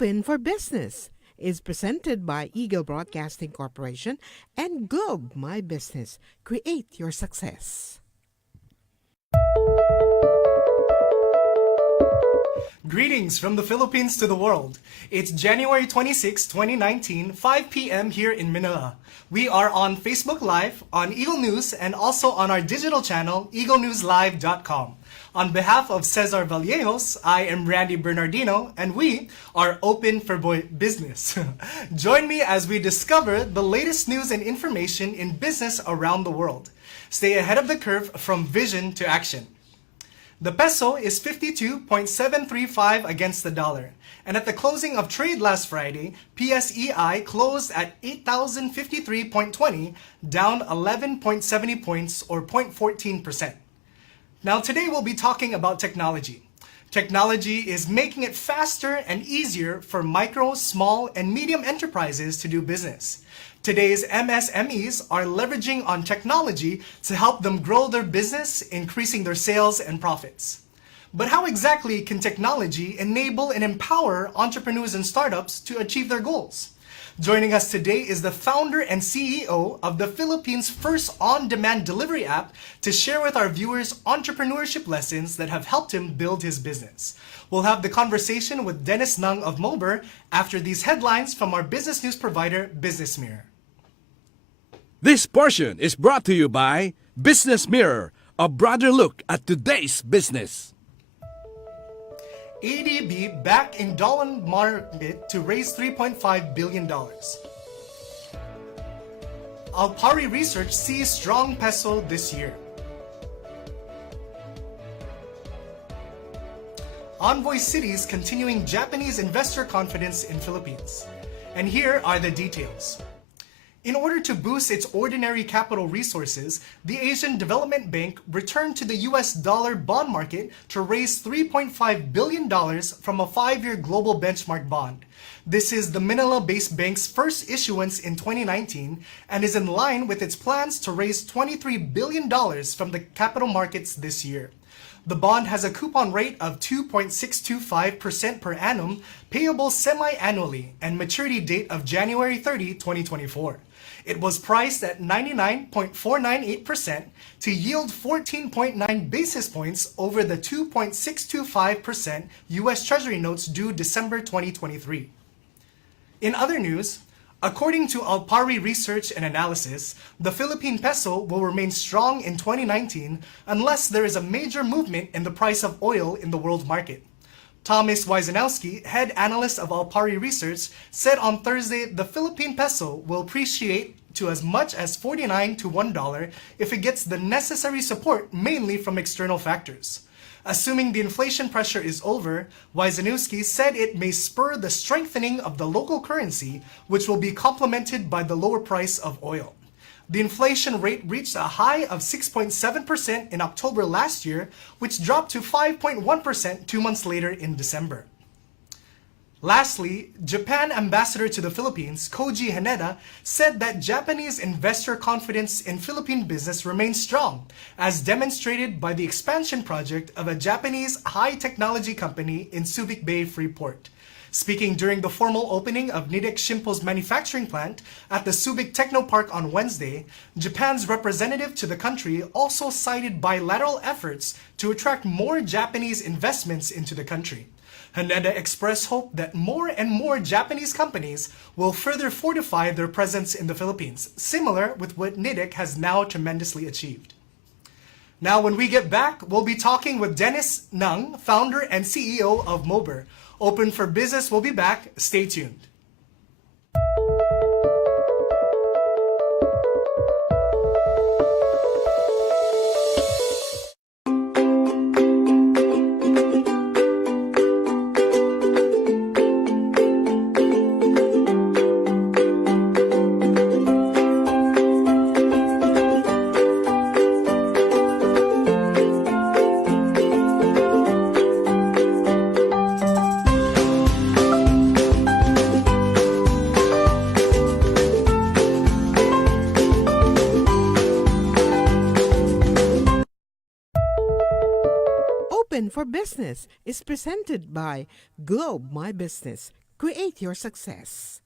Open for Business is presented by Eagle Broadcasting Corporation and Globe My Business. Create your success. Greetings from the Philippines to the world. It's January 26, 2019, 5 p.m. here in Manila. We are on Facebook Live, on Eagle News, and also on our digital channel, eaglenewslive.com. On behalf of Cesar Vallejos, I am Randy Bernardino, and we are open for business. Join me as we discover the latest news and information in business around the world. Stay ahead of the curve from vision to action. The peso is 52.735 against the dollar. And at the closing of trade last Friday, PSEI closed at 8,053.20, down 11.70 points or 0.14%. Now today we'll be talking about technology. Technology is making it faster and easier for micro, small, and medium enterprises to do business. Today's MSMEs are leveraging on technology to help them grow their business, increasing their sales and profits. But how exactly can technology enable and empower entrepreneurs and startups to achieve their goals? Joining us today is the founder and CEO of the Philippines' first on-demand delivery app to share with our viewers entrepreneurship lessons that have helped him build his business. We'll have the conversation with Dennis Nung of MOBER after these headlines from our business news provider, Business Mirror. This portion is brought to you by Business Mirror, a broader look at today's business. ADB back in dollar market to raise $3.5 billion. Alpari Research sees strong peso this year. Envoy cities continuing Japanese investor confidence in Philippines. And here are the details. In order to boost its ordinary capital resources, the Asian Development Bank returned to the US dollar bond market to raise $3.5 billion from a 5-year global benchmark bond. This is the Manila-based bank's first issuance in 2019 and is in line with its plans to raise $23 billion from the capital markets this year. The bond has a coupon rate of 2.625% per annum, payable semi-annually, and maturity date of January 30, 2024. It was priced at 99.498% to yield 14.9 basis points over the 2.625% U.S. Treasury notes due December 2023. In other news, according to Alpari Research and Analysis, the Philippine peso will remain strong in 2019 unless there is a major movement in the price of oil in the world market. Thomas Wysanowski, head analyst of Alpari Research, said on Thursday the Philippine peso will appreciate to as much as 49 to $1 if it gets the necessary support mainly from external factors. Assuming the inflation pressure is over, Wysanowski said it may spur the strengthening of the local currency, which will be complemented by the lower price of oil. The inflation rate reached a high of 6.7% in October last year, which dropped to 5.1% 2 months later in December. Lastly, Japan Ambassador to the Philippines, Koji Haneda, said that Japanese investor confidence in Philippine business remains strong, as demonstrated by the expansion project of a Japanese high-technology company in Subic Bay Freeport. Speaking during the formal opening of Nidec Shimpo's manufacturing plant at the Subic Technopark on Wednesday, Japan's representative to the country also cited bilateral efforts to attract more Japanese investments into the country. Haneda expressed hope that more and more Japanese companies will further fortify their presence in the Philippines, similar with what Nidec has now tremendously achieved. Now, when we get back, we'll be talking with Dennis Nung, founder and CEO of MOBER. Open for Business will be back. Stay tuned. Open for Business is presented by Globe My Business. Create your success.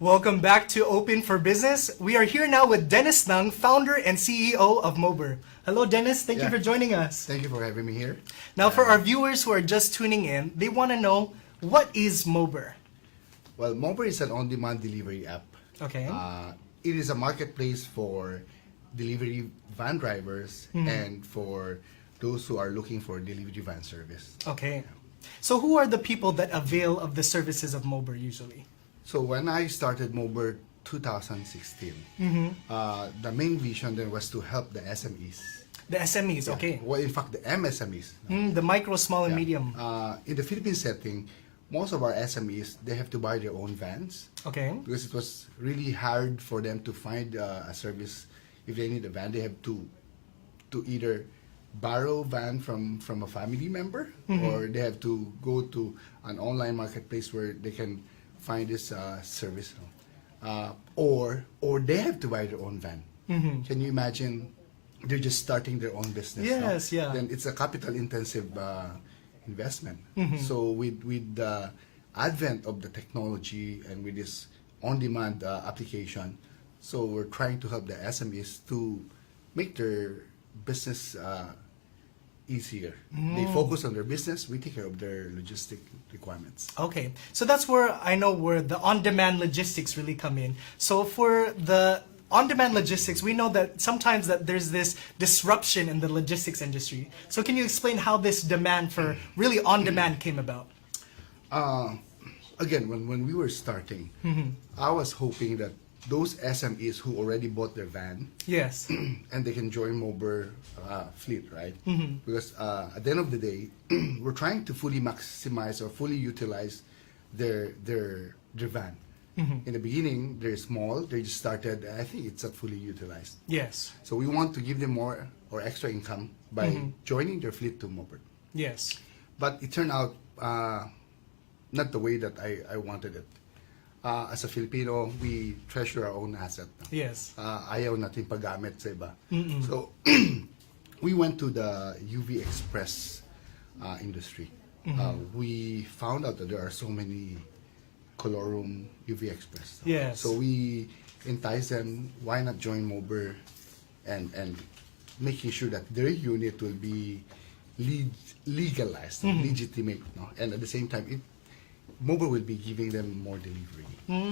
Welcome back to Open for Business. We are here now with Dennis Nang, founder and CEO of MOBER. Hello, Dennis. Thank you for joining us. Thank you for having me here. Now, for our viewers who are just tuning in, they want to know, what is MOBER? Well, MOBER is an on-demand delivery app. Okay. It is a marketplace for delivery van drivers and for those who are looking for delivery van service. Okay. So who are the people that avail of the services of MOBER usually? So when I started MOBER 2016, the main vision then was to help the SMEs. The SMEs, okay. Well, in fact, the MSMEs. The micro, small, and medium. In the Philippine setting, most of our SMEs, they have to buy their own vans. Okay. Because it was really hard for them to find a service. If they need a van, they have to either borrow van from a family member, or they have to go to an online marketplace where they can find this service, or they have to buy their own van. Can you imagine? They're just starting their own business. Yes, yeah. Then it's a capital-intensive investment. So with the advent of the technology and with this on-demand application, so we're trying to help the SMEs to make their business easier. They focus on their business. We take care of their logistic requirements. Okay, so that's where I know where the on-demand logistics really come in. So for the on-demand logistics, we know that sometimes that there's this disruption in the logistics industry. So can you explain how this demand for really on-demand came about? Again, when we were starting, I was hoping that those SMEs who already bought their van, yes, and they can join MOBER fleet, right? Because at the end of the day, we're trying to fully maximize or fully utilize their van. In the beginning, they're small. They just started. I think it's not fully utilized. yes, So we want to give them more or extra income by joining their fleet to MOBER. yes. But it turned out not the way that I wanted it. As a Filipino, we treasure our own asset. Yes. Ayaw natin paggamit sa iba. So, we went to the UV Express industry. We found out that there are so many colorum UV Express. Yes. So we enticed them, why not join MOBER and making sure that their unit will be legalized, legitimate, no? And at the same time, MOBER will be giving them more delivery.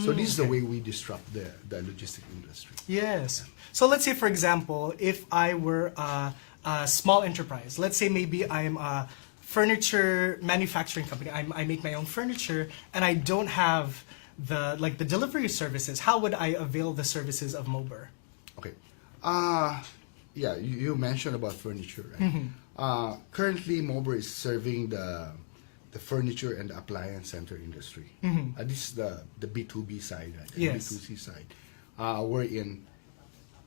So this is the way we disrupt the logistic industry. Yes. So let's say, for example, if I were a small enterprise, let's say maybe I'm a furniture manufacturing company. I make my own furniture, and I don't have the delivery services. How would I avail the services of MOBER? Okay. Yeah, you mentioned about furniture, right? Currently, MOBER is serving the furniture and the appliance center industry. This is the B2B side, right? The Yes. B2C side. Wherein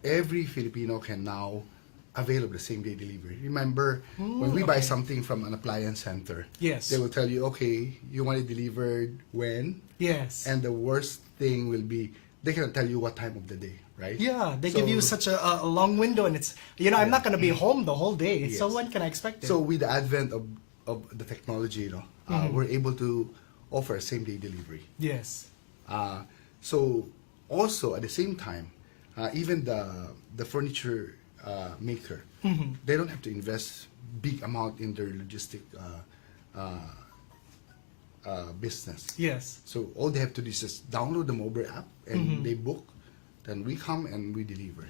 every Filipino can now avail of the same-day delivery. Remember, when we buy something from an appliance center, Yes. they will tell you, okay, you want it delivered when? Yes. And the worst thing will be, they cannot tell you what time of the day, right? Yeah, they give you such a long window, and it's, I'm not going to be home the whole day. So Yes. when can I expect it? So with the advent of the technology, we're able to offer a same-day delivery. yes. So also at the same time, even the furniture maker. They don't have to invest big amount in their logistic business. Yes. So all they have to do is just download the MOBER app and they book. Then we come and we deliver.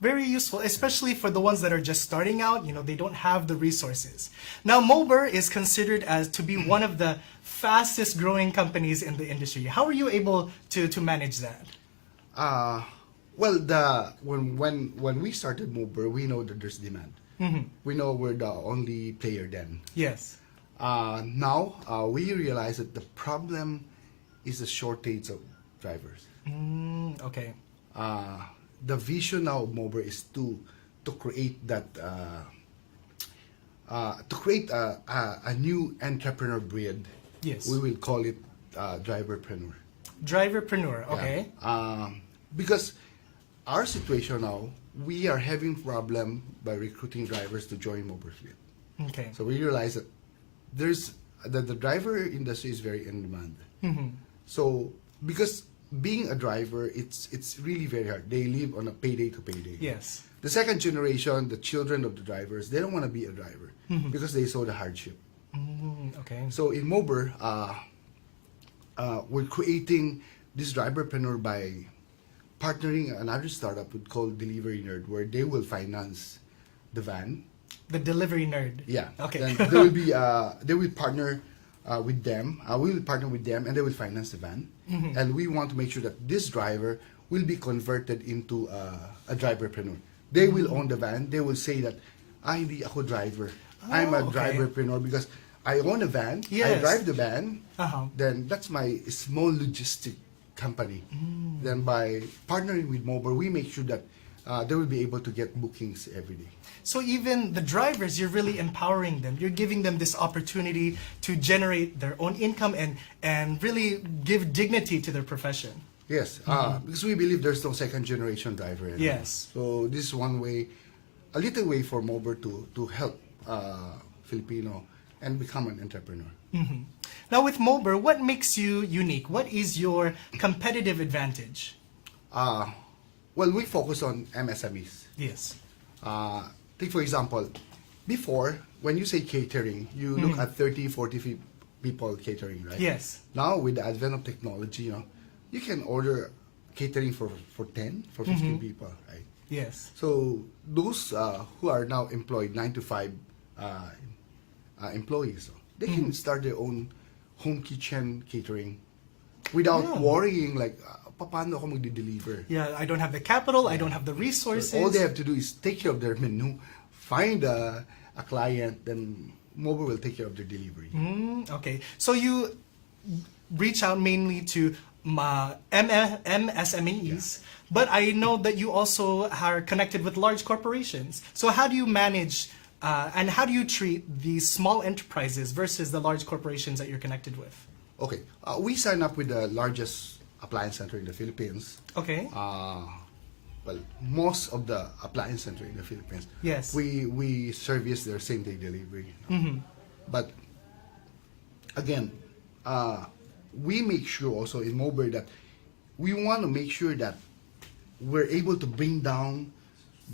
Very useful, especially for the ones that are just starting out. You know, they don't have the resources. Now, MOBER is considered as to be one of the fastest growing companies in the industry. How are you able to manage that? Well, when we started MOBER, we know that there's demand. We know we're the only player then. Yes. Now we realize that the problem is the shortage of drivers. Okay. The vision now of MOBER is to create that to create a new entrepreneur breed. Yes. We will call it driverpreneur. Driverpreneur. Okay. Yeah. Because our situation now, we are having problem by recruiting drivers to join MOBER fleet. Okay. So we realize that there's the driver industry is very in demand. So because being a driver, it's really very hard. They live on a payday to payday. Yes. The second generation, the children of the drivers, they don't want to be a driver because they saw the hardship. Okay. So in MOBER, we're creating this driverpreneur by partnering another startup called Delivery Nerd, where they will finance the van. The delivery nerd. Yeah. Okay. Then there will be they will partner with them. We will partner with them, and they will finance the van. And we want to make sure that this driver will be converted into a driverpreneur. They will own the van. They will say that, hindi ako driver. I'm a okay. driverpreneur because I own a van. I Yes. drive the van. Uh-huh. Then that's my small logistic company. Then by partnering with MOBER, we make sure that they will be able to get bookings every day. So even the drivers, you're really empowering them. You're giving them this opportunity to generate their own income and really give dignity to their profession. Yes, because we believe there's no second generation driver anymore. Yes. So this is one way, a little way for MOBER to help Filipino and become an entrepreneur. Now with MOBER, what makes you unique? What is your competitive advantage? Well, we focus on MSMEs. Yes. Take for example, before, when you say catering, you look at 30, 40 people catering, right? Yes. Now, with the advent of technology, you can order catering for 10, for 15 people, right? Yes. So those who are now employed 9 to 5 employees, they can start their own home kitchen catering without worrying like, paano ako magde-deliver? Yeah, I don't have the capital, I don't have the resources. So all they have to do is take care of their menu, find a client, then MOBER will take care of their delivery. Okay. So you reach out mainly to MSMEs, but I know that you also are connected with large corporations. So how do you manage and how do you treat these small enterprises versus the large corporations that you're connected with? Okay. We sign up with the largest appliance center in the Philippines. Okay. Well, most of the appliance center in the Philippines. Yes. We service their same day delivery. But again, we make sure also in MOBER that we want to make sure that we're able to bring down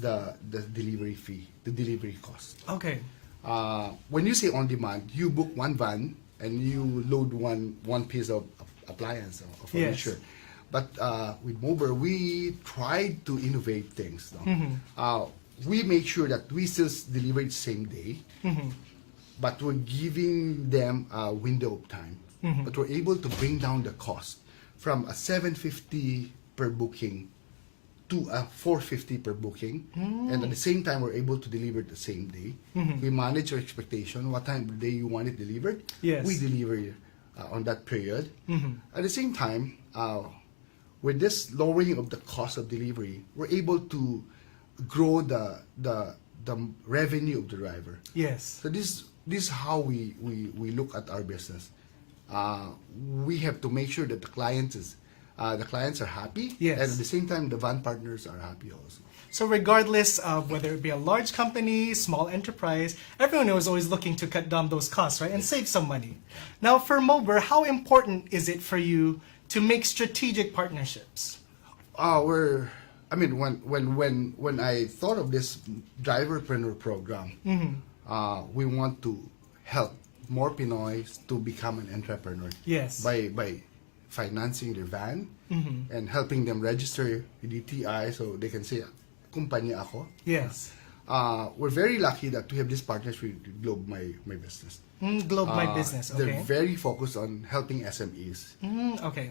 the delivery fee, the delivery cost. Okay. When you say on demand, you book one van and you load one piece of appliance or furniture. Yes. But with MOBER, we try to innovate things. No? We make sure that we still deliver it same day, but we're giving them a window of time. But we're able to bring down the cost from a $750 per booking to a $450 per booking, and at the same time we're able to deliver it the same day. We manage your expectation, what time of the day you want it delivered. Yes. We deliver on that period. At the same time, with this lowering of the cost of delivery, we're able to grow the revenue of the driver. Yes. So this is how we look at our business. We have to make sure that the clients are happy, Yes. and at the same time the van partners are happy also. So regardless of whether it be a large company, small enterprise, everyone is always looking to cut down those costs, right, and save some money. Now for MOBER, how important is it for you to make strategic partnerships? We're I mean, when I thought of this driverpreneur program, we want to help more Pinoys to become an entrepreneur. Yes. By financing their van and helping them register with DTI so they can say, kumpanya ako. Yes. We're very lucky that we have this partnership with Globe My Business. Globe My Business, okay. They're very focused on helping SMEs. Okay.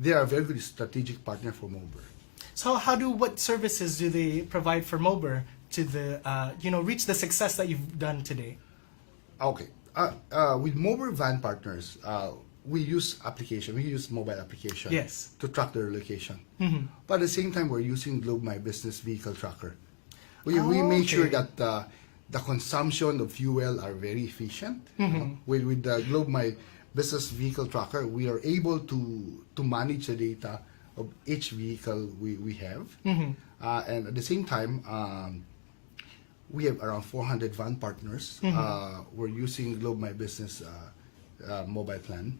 They are a very good strategic partner for MOBER. So what services do they provide for MOBER to reach the success that you've done today? Okay. With MOBER van partners, we use mobile application Yes. to track their location. But at the same time, we're using Globe My Business vehicle tracker. We make sure okay. that the consumption of fuel are very efficient. With the Globe My Business vehicle tracker, we are able to manage the data of each vehicle we have. And at the same time, we have around 400 van partners. We're using Globe My Business mobile plan.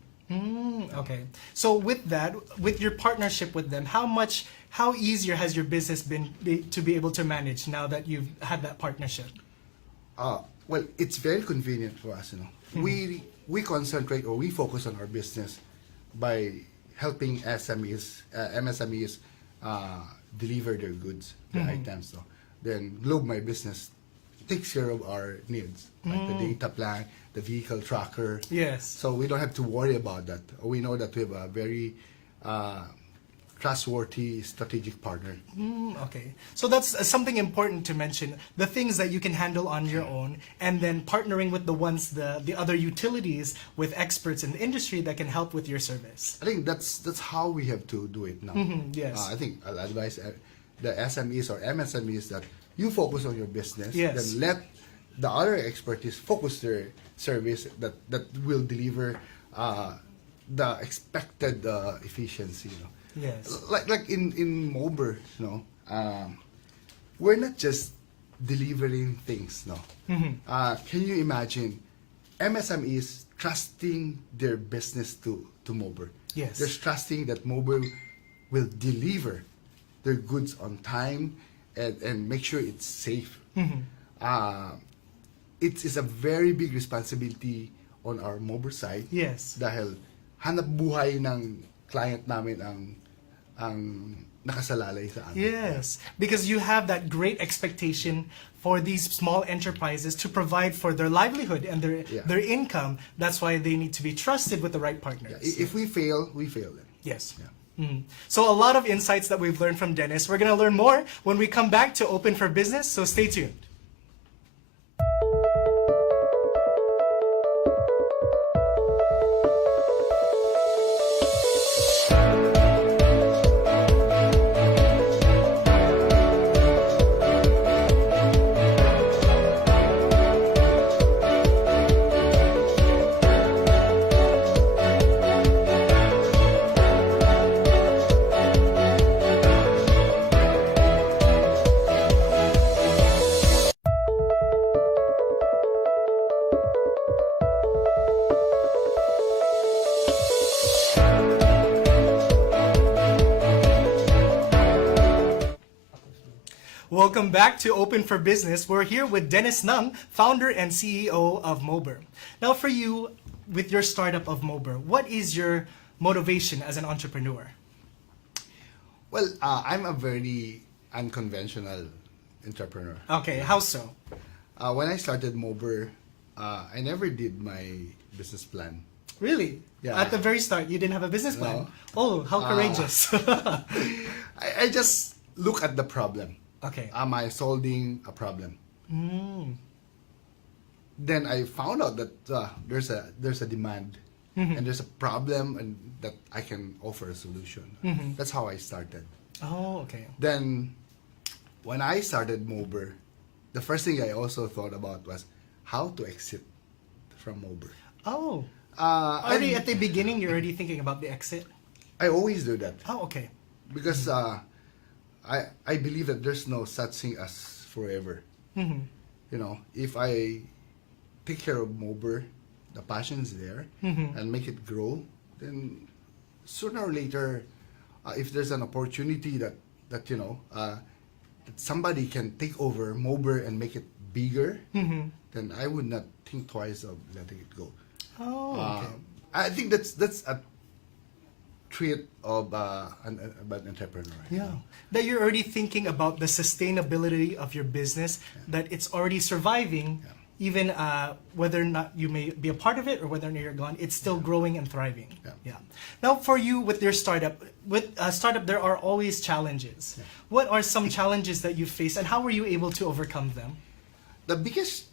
Okay. So with your partnership with them, how easier has your business been to be able to manage now that you've had that partnership? Well, it's very convenient for us. We concentrate or we focus on our business by helping MSMEs deliver their goods, their items. Then Globe My Business takes care of our needs, like the data plan, the vehicle tracker. Yes. So we don't have to worry about that. We know that we have a very trustworthy strategic partner. Okay. So that's something important to mention. The things that you can handle on your own, and then partnering with the other utilities with experts in the industry that can help with your service. I think that's how we have to do it now. Yes. I think I'll advise the SMEs or MSMEs that you focus on your business, Yes. then let the other expertise focus their service that will deliver the expected efficiency. Yes. Like in MOBER, we're not just delivering things. Can you imagine MSMEs trusting their business to MOBER? Yes. They're trusting that MOBER will deliver their goods on time and make sure it's safe. It's a very big responsibility on our MOBER side. Yes. Dahil hanap buhay ng client namin ang nakasalalay sa amin. Yes, because you have that great expectation for these small enterprises to provide for their livelihood and their income. That's why they need to be trusted with the right partners. If we fail, we fail them. Yes. Yeah. So a lot of insights that we've learned from Dennis. We're going to learn more when we come back to Open for Business, so stay tuned. Welcome back to Open for Business. We're here with Dennis Nung, founder and CEO of MOBER. Now for you, with your startup of MOBER, what is your motivation as an entrepreneur? Well, I'm a very unconventional entrepreneur. Okay, how so? When I started MOBER, I never did my business plan. Really? Yeah. At the very start, you didn't have a business plan? No. Oh, how courageous. I just look at the problem. Okay. Am I solving a problem? Then I found out that there's a demand and there's a problem and that I can offer a solution. That's how I started. Oh, okay. Then when I started MOBER, the first thing I also thought about was how to exit from MOBER. Oh. Already at the beginning, you're already thinking about the exit? I always do that Oh, okay. because I believe that there's no such thing as forever. If I take care of MOBER, the passion's there, and make it grow, then sooner or later, if there's an opportunity that that that somebody can take over MOBER and make it bigger, then I would not think twice of letting it go. Oh, okay. I think that's a trait of an entrepreneur. Yeah. That you're already thinking about the sustainability of your business, that it's already surviving, even whether or not you may be a part of it or whether or not you're gone, it's still growing and thriving. Yeah. Now, for you with your startup, there are always challenges. What are some challenges that you face, and how were you able to overcome them? The biggest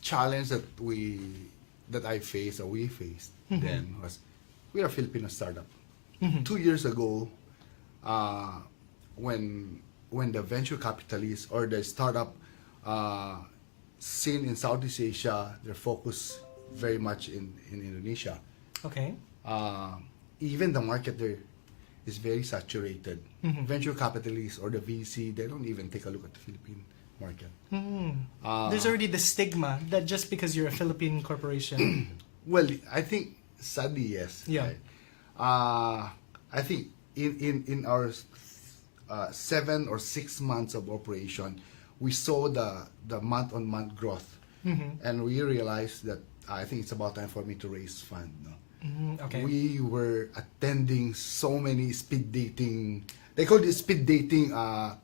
challenge that we faced then was we are a Filipino startup. 2 years ago, when the venture capitalists or the startup scene in Southeast Asia, they're focused very much in Indonesia. Okay. Even the market there is very saturated. Venture capitalists or the VC, they don't even take a look at the Philippine market. There's already the stigma that just because you're a Philippine corporation. Well, I think sadly yes. Yeah. Right? I think in our 7 or 6 months of operation, we saw the month-on-month growth, and we realized that I think it's about time for me to raise fund. No? Okay. We were attending so many speed dating. They call it speed dating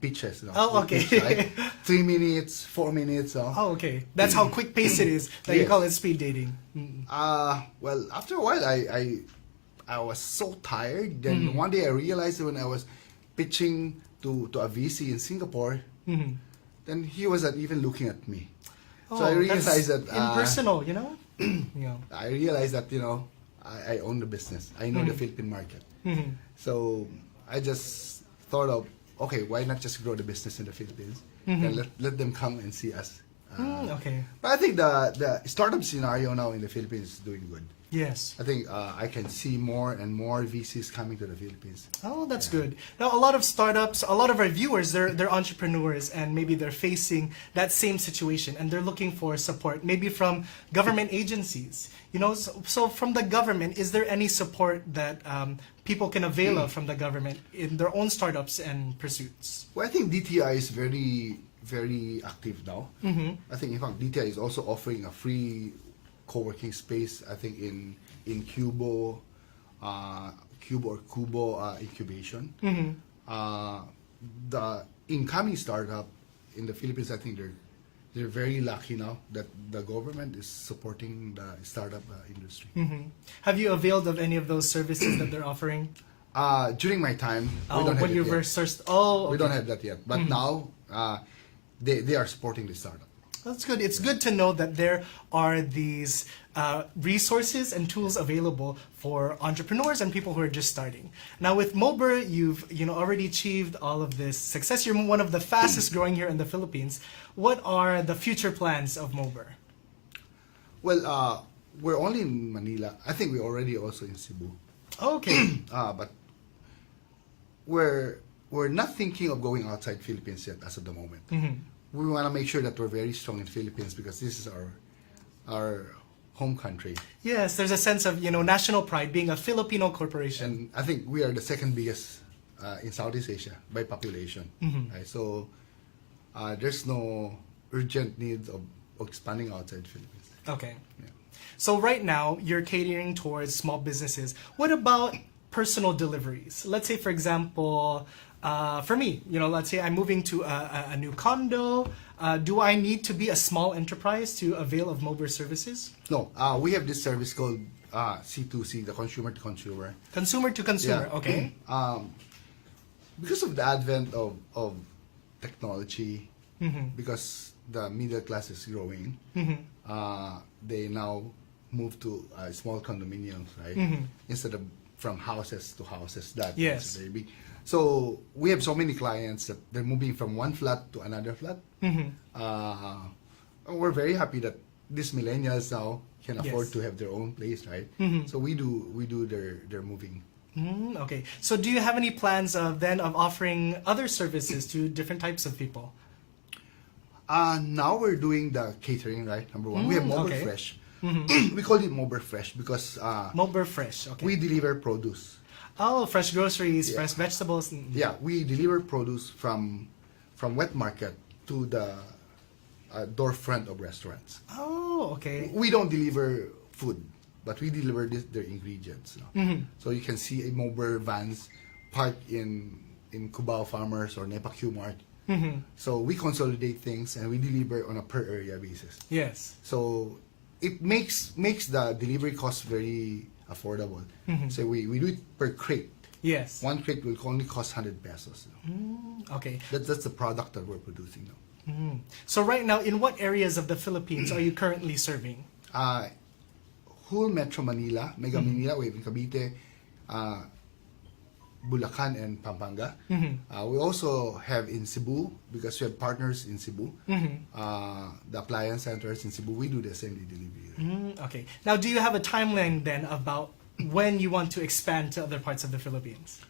pitches. No? Oh, okay. Pitch, right? 3 minutes, 4 minutes. No? Oh, okay. That's how quick pace it is. That you Yes. call it speed dating. Well, after a while, I was so tired. Then one day I realized when I was pitching to a VC in Singapore, then he wasn't even looking at me. So I realized that impersonal, you know. Yeah. I realized that I own the business. I know the Philippine market. So I just thought of, okay, why not just grow the business in the Philippines and let them come and see us. Okay. But I think the startup scenario now in the Philippines is doing good. Yes. I think I can see more and more VCs coming to the Philippines. Oh, that's good. Now, a lot of startups, a lot of our viewers, they're entrepreneurs, and maybe they're facing that same situation, and they're looking for support, maybe from government agencies. You know, so from the government, is there any support that people can avail of from the government in their own startups and pursuits? Well, I think DTI is very, very active now. I think in fact DTI is also offering a free co-working space. I think in Cubo incubation. The incoming startup in the Philippines, I think they're very lucky now that the government is supporting the startup industry. Have you availed of any of those services that they're offering? During my time, we Oh, don't have when it you yet. were first. Oh, We don't have that yet. But now, they are supporting the startup. That's good. It's good to know that there are these resources and tools available for entrepreneurs and people who are just starting. Now, with MOBER, you've already achieved all of this success. You're one of the fastest growing here in the Philippines. What are the future plans of MOBER? Well, we're only in Manila. I think we're already also in Cebu. Okay. But we're not thinking of going outside Philippines yet as of the moment. We want to make sure that we're very strong in Philippines because this is our home country. Yes, there's a sense of national pride being a Filipino corporation. And I think we are the second biggest in Southeast Asia by population. Right? So there's no urgent need of expanding outside Philippines. Okay. Yeah. So right now, you're catering towards small businesses. What about personal deliveries? Let's say, for example, for me, let's say I'm moving to a new condo. Do I need to be a small enterprise to avail of MOBER services? No, we have this service called C2C, the consumer to consumer. Consumer to consumer, Yeah. okay. Because of the advent of technology, because the middle class is growing, they now move to small condominiums, right? Instead of from houses to houses. That Yes. is very big. So we have so many clients that they're moving from one flat to another flat. We're very happy that these millennials now can afford Yes. to have their own place, right? So we do their moving. Okay. So do you have any plans of offering other services to different types of people? Now we're doing the catering, right? Number one, we have MOBER okay. Fresh. We call it MOBER Fresh because MOBER Fresh, okay. we deliver produce. Oh, fresh groceries, fresh vegetables. Yeah, we deliver produce from wet market to the door front of restaurants. Oh, okay. We don't deliver food, but we deliver their ingredients. No? So you can see a MOBER vans parked in Cubao Farmers or Nepa Q Mart. So we consolidate things and we deliver on a per area basis. Yes. So it makes the delivery cost very affordable. So we do it per crate. Yes. One crate will only cost 100 pesos. Okay. That's the product that we're producing now. So right now, in what areas of the Philippines are you currently serving? Whole Metro Manila, Mega Manila, we have in Cavite, Bulacan, and Pampanga. We also have in Cebu, because we have partners in Cebu. The appliance centers in Cebu, we do the same day delivery. Okay. Now, do you have a timeline then about when you want to expand to other parts of the Philippines?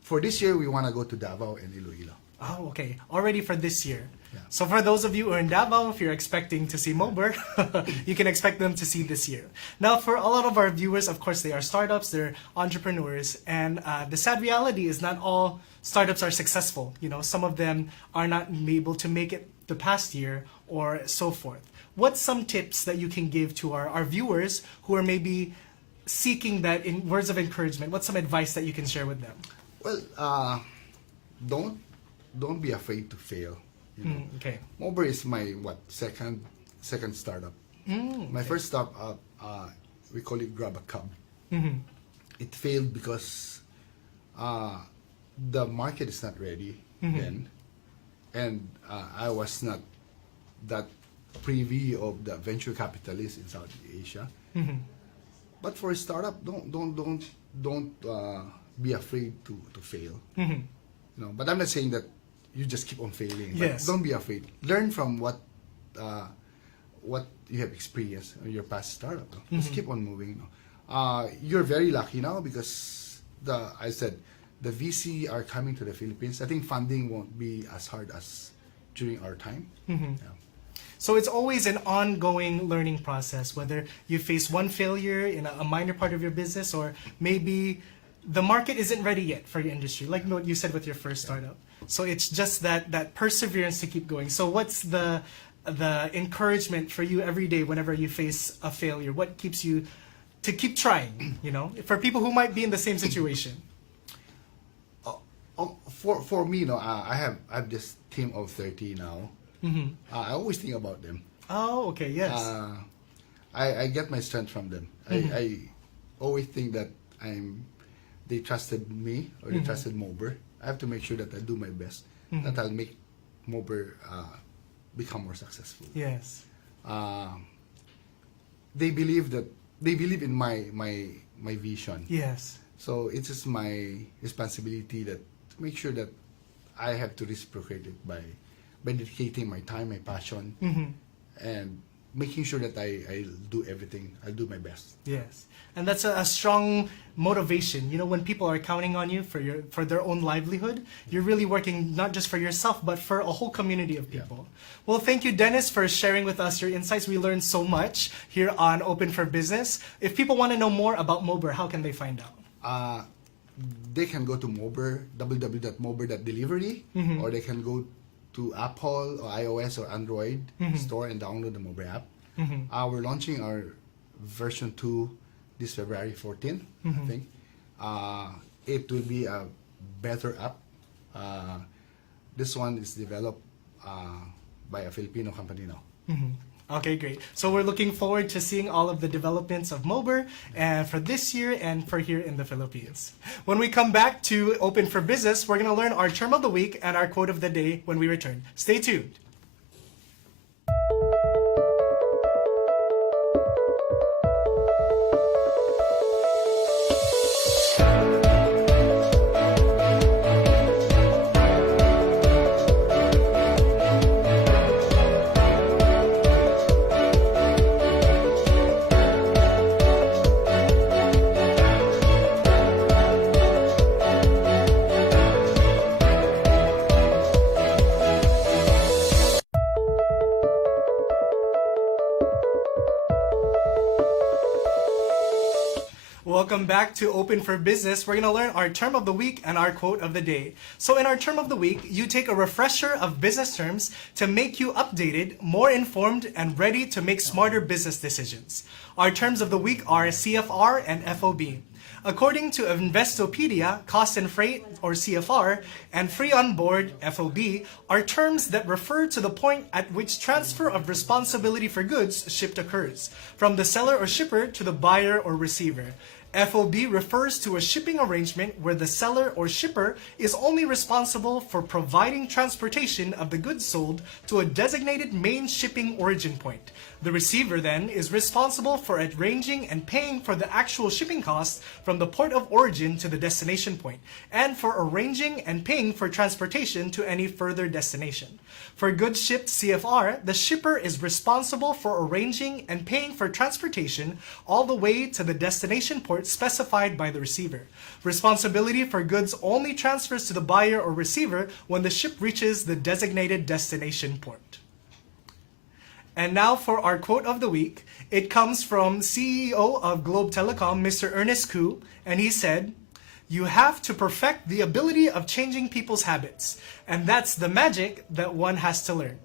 For this year, we want to go to Davao and Iloilo. Oh, okay. Already for this year. Yeah. So for those of you who are in Davao, if you're expecting to see MOBER, you can expect them to see this year. Now, for a lot of our viewers, of course, they are startups, they're entrepreneurs, and the sad reality is not all startups are successful. You know, some of them are not able to make it the past year or so forth. What's some tips that you can give to our viewers who are maybe seeking that in words of encouragement? What's some advice that you can share with them? Well, don't be afraid to fail. You know? Okay. MOBER is my second startup. My first startup, we call it Grab a Cub. It failed because the market is not ready then, and I was not that privy of the venture capitalists in South Asia. But for a startup, don't be afraid to fail. You know, but I'm not saying that you just keep on failing. Yes. But don't be afraid. Learn from what you have experienced in your past startup. No? Just keep on moving. No? You're very lucky now because I said the VC are coming to the Philippines. I think funding won't be as hard as during our time. Yeah. So it's always an ongoing learning process, whether you face one failure in a minor part of your business or maybe the market isn't ready yet for your industry, like what you said with your first startup. So it's just that perseverance to keep going. So what's the encouragement for you every day whenever you face a failure? What keeps you to keep trying, you know, for people who might be in the same situation? For me, no, I have this team of 30 now. I always think about them. Oh, okay, yes. I get my strength from them. I always think that they trusted me or they trusted MOBER. I have to make sure that I do my best, that I'll make MOBER become more successful. Yes. They believe in my vision. Yes. So it is my responsibility to make sure that I have to reciprocate it by dedicating my time, my passion, and making sure that I'll do everything. I'll do my best. Yes. And that's a strong motivation. You know, when people are counting on you for their own livelihood, you're really working not just for yourself, but for a whole community of people. Yeah. Well, thank you, Dennis, for sharing with us your insights. We learned so much here on Open for Business. If people want to know more about MOBER, how can they find out? They can go to MOBER, www.mober.delivery, or they can go to Apple or iOS or Android store and download the MOBER app. We're launching our version 2 this February 14th, I think. It will be a better app. This one is developed by a Filipino company now. Okay, great. So we're looking forward to seeing all of the developments of MOBER and for this year and for here in the Philippines. When we come back to Open for Business, we're going to learn our term of the week and our quote of the day when we return. Stay tuned. Welcome back to Open for Business. We're going to learn our term of the week and our quote of the day. So in our term of the week, you take a refresher of business terms to make you updated, more informed, and ready to make smarter business decisions. Our terms of the week are CFR and FOB. According to Investopedia, cost and freight, or CFR, and free on board, FOB, are terms that refer to the point at which transfer of responsibility for goods shipped occurs, from the seller or shipper to the buyer or receiver. FOB refers to a shipping arrangement where the seller or shipper is only responsible for providing transportation of the goods sold to a designated main shipping origin point. The receiver then is responsible for arranging and paying for the actual shipping costs from the port of origin to the destination point, and for arranging and paying for transportation to any further destination. For goods shipped CFR, the shipper is responsible for arranging and paying for transportation all the way to the destination port specified by the receiver. Responsibility for goods only transfers to the buyer or receiver when the ship reaches the designated destination port. And now for our quote of the week. It comes from CEO of Globe Telecom, Mr. Ernest Koo, and he said, "You have to perfect the ability of changing people's habits, and that's the magic that one has to learn."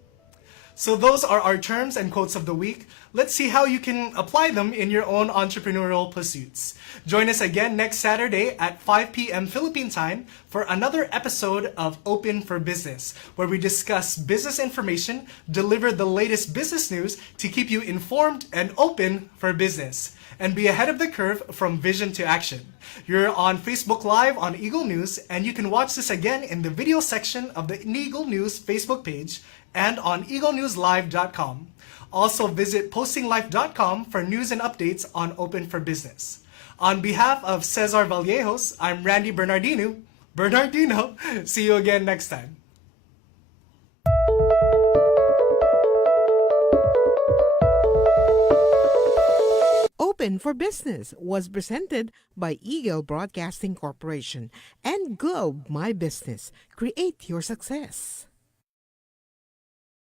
So those are our terms and quotes of the week. Let's see how you can apply them in your own entrepreneurial pursuits. Join us again next Saturday at 5 p.m. Philippine time for another episode of Open for Business, where we discuss business information, deliver the latest business news to keep you informed and open for business, and be ahead of the curve from vision to action. You're on Facebook Live on Eagle News, and you can watch this again in the video section of the Eagle News Facebook page and on eaglenewslive.com. Also visit postinglife.com for news and updates on Open for Business. On behalf of Cesar Vallejos, I'm Randy Bernardino. See you again next time. Open for Business was presented by Eagle Broadcasting Corporation and Globe My Business. Create your success.